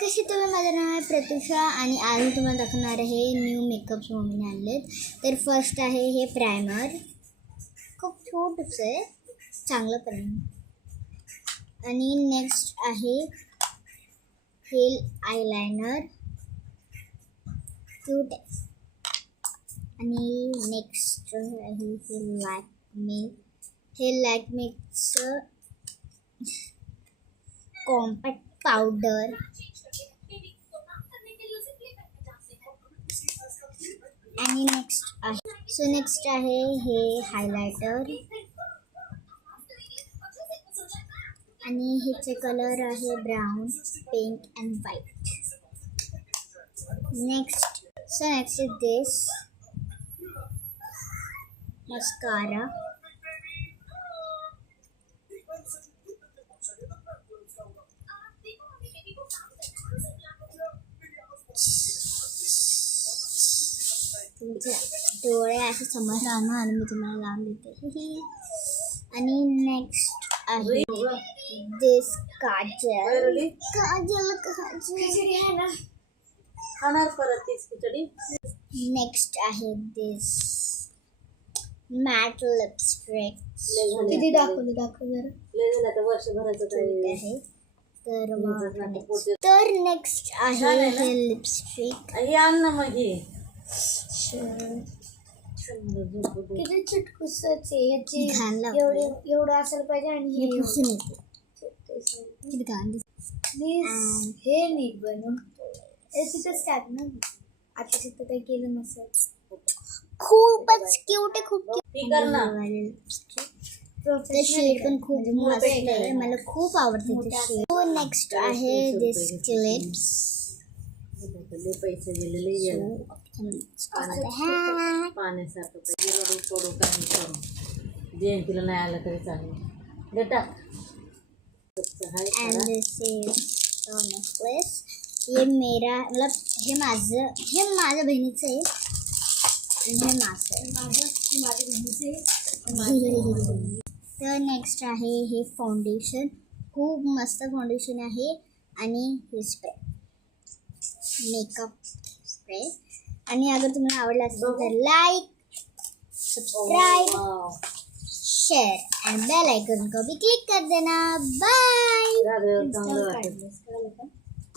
कशी तुम्ही, माझं नाव आहे प्रत्युषा आणि आज मी तुम्हाला दाखवणार आहे न्यू मेकअप्स मम्मीने आणलेत. तर फर्स्ट आहे हे प्रायमर, खूप छोटंसं आहे, चांगलं प्रायमर. आणि नेक्स्ट आहे हे आयलायनर, क्यूट आहे. आणि नेक्स्ट आहे हे लॅक्मे, हे लॅक्मेचं कॉम्पॅक्ट पावडर. आणि नेक्स्ट आहे हे हायलायटर आणि ह्याचे कलर आहे brown, pink and white. Next is this mascara. तुमचे डोळे असे समोर राहणार आणि मी तुम्हाला लावून देते. आणि नेक्स्ट आहे दिस काजल. नेक्स्ट आहे दिस मॅट लिपस्टिक. किती दाखव जरा वर्षभराचं आहे. तर नेक्स्ट आहे हे लिपस्टिक. किती चिटकुसच आहे, ह्याची एवढं असायला पाहिजे. आणि हे हे नीट बनवून तिथंच टाक ना, आता तिथं काही केलं नसेल. खूपच क्यूट आहे, खूप शेड पण खूप मस्त आहे, मला खूप आवडते ते शेड. नेक्स्ट आहे दिस क्लिप्स. पैसे गेलेले पाण्यासारखं जयंतीला नाही आलं तरी चालेल. And this is the necklace. ये मेरा मतलब हे माझ्या बहिणीचं आहे आणि हे माझ्या बहिणीचं आहे. तर नेक्स्ट आहे हे फाउंडेशन, खूप मस्त फाउंडेशन आहे. आणि हे स्प्रे, मेकअप स्प्रे. आणि अगर तुम्हाला आवडला असेल तर like, subscribe, share and bell icon को भी क्लिक कर देना. बाय.